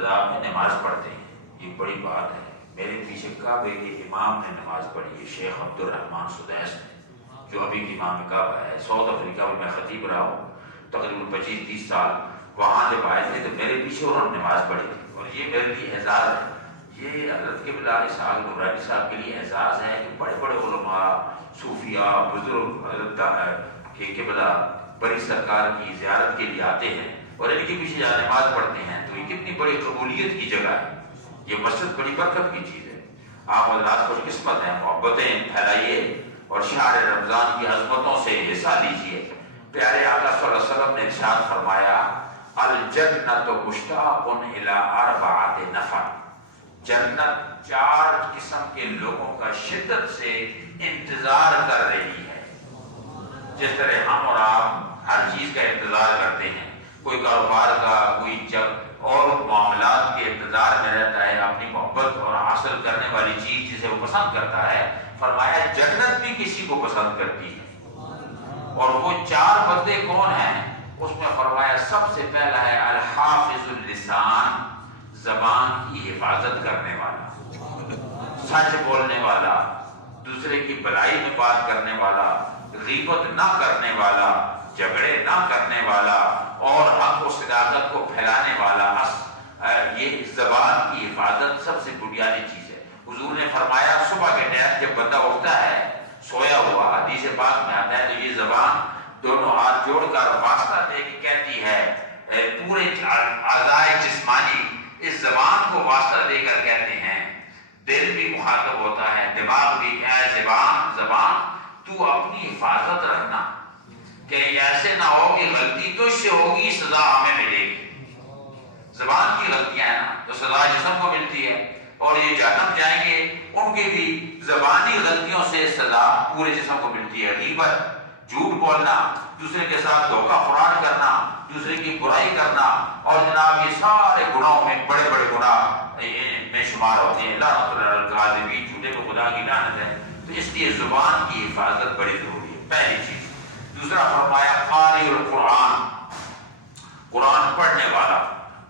اقتداء میں نماز پڑھتے ہیں، یہ بڑی بات ہے۔ میرے پیچھے کعبے کے امام نے نماز پڑھی ہے، شیخ عبد الرحمن سدیس نے، جو ابھی بھی امام کعبہ ہے۔ ساؤتھ افریقہ میں میں خطیب رہا ہوں تقریباً 25-30 سال، وہاں جب آئے تھے تو میرے پیچھے انہوں نے نماز پڑھی تھی، اور یہ میرے لیے اعزاز ہے۔ یہ حضرت قبلہ اسحاق نورانی صاحب کے لیے اعزاز ہے کہ بڑے بڑے علماء، صوفیاء، بزرگ حضرت کہ قبلہ بڑی سرکار کی زیارت کے لیے آتے ہیں اور ان کے پیچھے جا نماز پڑھتے ہیں، تو یہ کتنی بڑی قبولیت کی جگہ ہے۔ یہ مسجد بڑی برکت کی چیز ہے۔ آپ حضرات خوش قسمت ہیں، محبتیں پھیلائیے اور شہر رمضان کی عظمتوں سے حصہ لیجیے۔ پیارے آقا صلی اللہ علیہ وسلم نے ارشاد فرمایا، الجنت مشتاق الی اربعۃ نفر، جنت 4 قسم کے لوگوں کا شدت سے انتظار کر رہی ہے۔ جس طرح ہم اور آپ ہر چیز کا انتظار کرتے ہیں، کوئی کاروبار کا، کوئی جب اور معاملات کے انتظار میں رہتا ہے، اپنی محبت اور حاصل کرنے والی چیز جسے وہ پسند کرتا ہے، فرمایا جنت بھی کسی کو پسند کرتی ہے۔ اور وہ 4 بندے کون ہیں؟ اس میں فرمایا سب سے پہلا ہے الحافظ اللسان، زبان کی حفاظت کرنے والا، سچ بولنے والا، دوسرے کی بلائی میں بات کرنے والا، غیبت نہ کرنے والا، جھگڑے نہ کرنے والا اور حق و صداقت کو پھیلانے والا۔ یہ زبان کی حفاظت سب سے بنیادی چیز ہے۔ حضور نے فرمایا صبح کے ٹائم جب بندہ اٹھتا ہے سویا ہوا، حدیث پاک میں آتا ہے، تو یہ زبان دونوں ہاتھ جوڑ کر واسطہ دے کے کہتی ہے، پورے اعضائے جسمانی اس زبان کو واسطہ دے کر کہتے ہیں، دل بھی مخاطب ہوتا ہے، دماغ بھی، اے زبان تو اپنی حفاظت رکھنا، کہ ایسے نہ ہو کہ غلطی تجھ سے ہوگی سزا ہمیں ملے گی۔ زبان کی غلطیاں ہیں نا تو سزا جسم کو ملتی ہے، اور یہ جہنم جائیں گے ان کی بھی زبانی غلطیوں سے سزا پورے جسم کو ملتی ہے۔ غیبت، جھوٹ بولنا، دوسرے کے ساتھ دھوکہ فراڈ کرنا، دوسرے کی برائی کرنا، اور جناب یہ سارے گناہوں میں بڑے بڑے گناہ میں شمار ہوتے ہیں۔ لعنت اللہ علی الکاذبین، جھوٹے کو خدا کی لعنت ہے۔ تو اس لیے زبان کی حفاظت بڑی ضروری ہے، پہلی چیز۔ دوسرا فرمایا قاری القرآن، قرآن پڑھنے والا،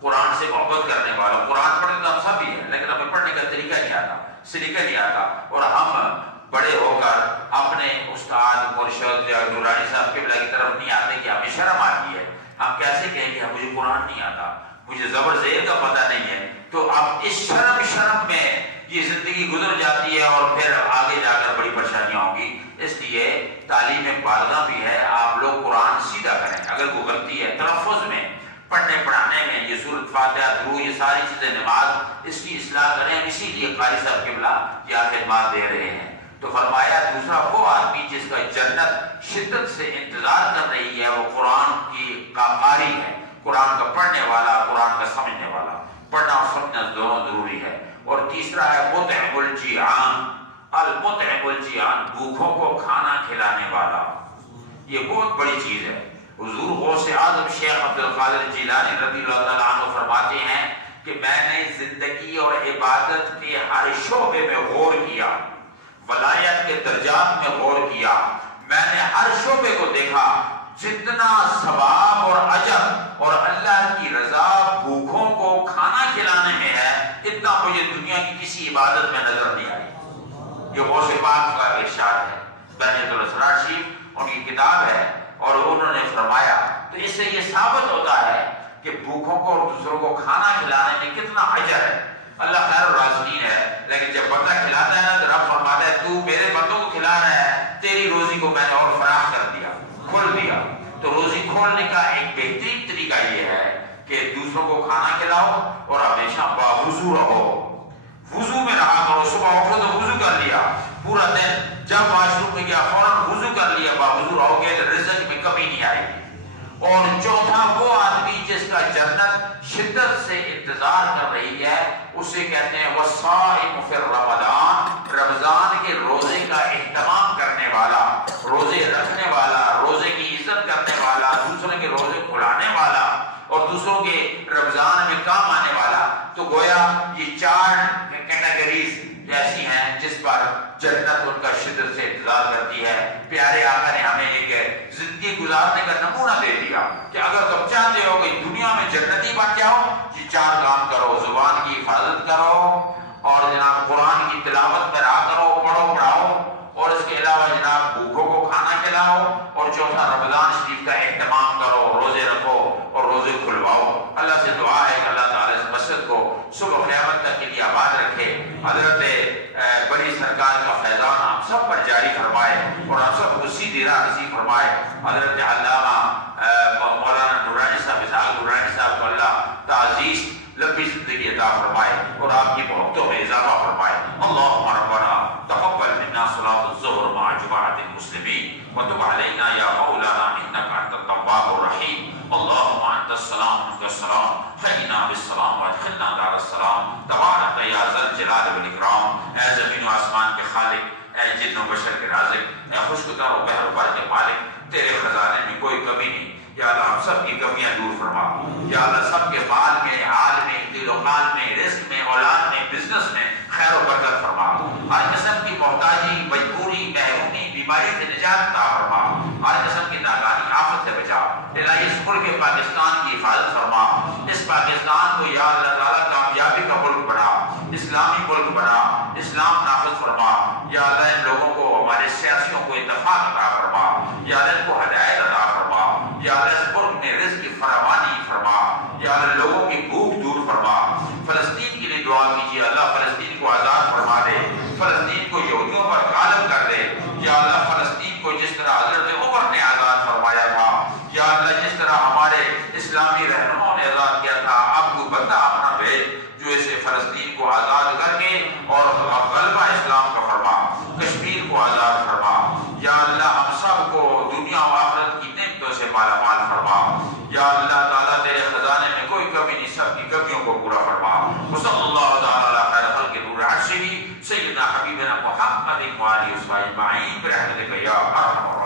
قرآن سے محبت کرنے والا۔ قرآن پڑھنے تو ہم سب ہی ہیں، لیکن ہمیں پڑھنے کا طریقہ نہیں آتا، سلیقہ نہیں آتا، اور ہم بڑے ہو کر اپنے استاد مرشد یا نورانی صاحب قبلہ کی طرف نہیں آتے کہ ہمیں شرم آتی ہے۔ ہم کیسے کہیں کہ مجھے قرآن نہیں آتا، مجھے زبر زیر کا پتہ نہیں ہے؟ تو اب اس شرم میں یہ زندگی گزر جاتی ہے، اور پھر آگے جا کر بڑی پریشانیاں ہوں گی۔ اس لیے تعلیم بالغہ بھی ہے، آپ لوگ قرآن سیدھا کریں۔ اگر کوئی غلطی ہے تلفظ میں، پڑھنے پڑھانے میں، یہ سورۃ فاتحہ، درود، یہ ساری چیزیں، نماز، اس کی اصلاح کریں۔ اسی لیے قاری صاحب قبلہ یہ خدمات دے رہے ہیں۔ تو فرمایا دوسرا وہ آدمی جس کا جنت شدت سے انتظار کر رہی ہے، وہ قرآن کی قاری ہے، قرآن کا پڑھنے والا، قرآن کا سمجھنے والا۔ پڑھنا اور سمجھنا دونوں ضروری ہے۔ اور تیسرا ہے مطعم الجیعان، المطعم الجیعان، بھوکوں کو کھانا کھلانے والا۔ یہ بہت بڑی چیز ہے۔ حضور غوث اعظم شیخ عبد القادر جیلانی رضی اللہ تعالیٰ عنہ فرماتے ہیں کہ میں نے زندگی اور عبادت کے ہر شعبے میں غور کیا، ولایت کے درجات میں غور کیا، میں نے ہر شعبے کو دیکھا، جتنا ثواب اور اجر اور اللہ کی رضا بھوکوں کو کھانا کھلانے میں ہے، اتنا مجھے دنیا کی کسی عبادت میں نظر نہیں آئی۔ یہ غوث پاک کا ارشاد ہے، بہجت الاسرار شریف ان کی کتاب ہے، اور انہوں نے فرمایا۔ تو اس سے یہ ثابت ہوتا ہے کہ بھوکوں کو اور دوسروں کو کھانا کھلانے میں کتنا اجر ہے۔ اللہ خیر الرازقین ہے، لیکن جب بندہ کھلاتا ہے نا تو رب فرماتا ہے تو میرے بندوں کو کھلا رہا ہے، تیری روزی کو میں نے اور فراہم کر دیا، کھول دیا۔ تو روزی کھولنے کا ایک بہترین طریقہ یہ ہے کہ دوسروں کو کھانا کھلاؤ اور ہمیشہ باوضو رہو، وضو میں رہا کرو۔ صبح اٹھو تو وضو کر لیا، پورا دن جب واش روم میں گیا فوراً وضو کر لیا، باوضو رہو گے تو رزق میں کمی نہیں آئے گی۔ اور چوتھا وہ آدمی جس کا جنت شدت سے انتظار کر رہی ہے، اسے کہتے ہیں والصائم فی رمضان، رمضان کے روزے کا اہتمام کرنے والا، روزے رکھنے والا، روزے کی عزت کرنے والا، دوسروں کے روزے کھلانے والا اور دوسروں کے رمضان میں کام آنے والا۔ تو گویا یہ 4 کیٹیگریز ایسی ہیں جس پر جنت ان کا شدت سے انتظار کرتی ہے۔ پیارے آقا نے ہمیں ایک زندگی گزارنے کا نمونہ دے دیا کہ اگر تم چاہتے ہو کہ دنیا میں جنتی بن جاؤ، یہ 4 کام کرو، زبان کی حفاظت کرو، اور جناب قرآن کی تلاوت کرا کرو، پڑھو پڑھاؤ، اور اس کے علاوہ جناب بھوکوں کو کھانا کھلاؤ، اور چوتھا رمضان شریف کا اہتمام کرو، روزے رکھو اور روزے کھلواؤ۔ اللہ سے دعا ہے کہ اللہ تعالیٰ اس مسجد کو صبح قیامت تک کے لیے آباد رکھے، حضرت بڑی سرکار کا فیضان ہم سب پر جاری فرمائے، اور ہم سب کو سیدھی راہ نصیب فرمائے۔ حضرت علامہ مولانا نورانی صاحب، اسحاق نورانی صاحب کو اللہ تعزیز لمبی زندگی عطا فرمائے اور آپ کی محبتوں میں اضافہ فرمائے۔ اللہم ربنا تقبل منا صلاة الظہر مع جماعت المسلمین وتب علینا یا مولانا انک انت التواب الرحیم۔ اللہم انت السلام منک السلام حینا بالسلام وادخلنا دار السلام تبارک یا ذا الجلال والاکرام۔ اے زمین و آسمان کے خالق، اے جن و بشر کے رازق، اے خشکتر و بحر و بر کے مالک، تیرے خزانے میں کوئی کمی نہیں۔ یا اللہ ہم سب کی کمیاں دور فرما، یا اللہ سب کے مال میں، حال میں، دل و قال میں، رزق میں، اولاد میں، بزنس میں خیر و برکت فرما۔ ہر قسم کی محتاجی، مجبوری، محرومی، بیماری سے نجات عطا فرما۔ ہر قسم کی ناکامی، آفت سے بچا۔ الہی اس ملک پاکستان کی حفاظت فرما۔ اس پاکستان کو یا اللہ تعالیٰ کامیابی کا ملک بنا، اسلامی ملک بنا، اسلام نافذ فرما۔ یا اللہ ان لوگوں کو، ہمارے سیاسیوں کو اتفاق عطا فرما، یا اللہ ان کو ہدایت عطا فرما، یا اللہ اس ملک میں رزق کی فراوانی فرما، یا اللہ لوگوں کی بھوک دور فرما۔ فلسطین کے لیے دعا کیجیے، اللہ فلسطین کو آزاد فرما دے، فلسطین کو یہودیوں پر غالب کر دے۔ یا اللہ فلسطین کو جس طرح حضرت عمر نے آزاد فرمایا تھا، یا اللہ جس طرح ہمارے اسلامی رہنماؤں نے آزاد کیا تھا، اب تو بندہ اپنا بھیج جو اسے فلسطین کو آزاد کر کے اور غلبہ اسلام کا فرما، کشمیر کو آزاد فرما۔ یا اللہ ہم سب کو دنیا و آخرت کی نعمتوں سے مالا مال فرما۔ یا اللہ تعالیٰ تیرے خزانے میں کوئی کمی نہیں، سب کی کمیوں کو پورا فرما۔ وصلی اللہ تعالیٰ علی خیر خلق نور عرشہ سیدنا حبیبنا محمد و آلہ وصحبہ اجمعین برحمتک یا ارحم الراحمین۔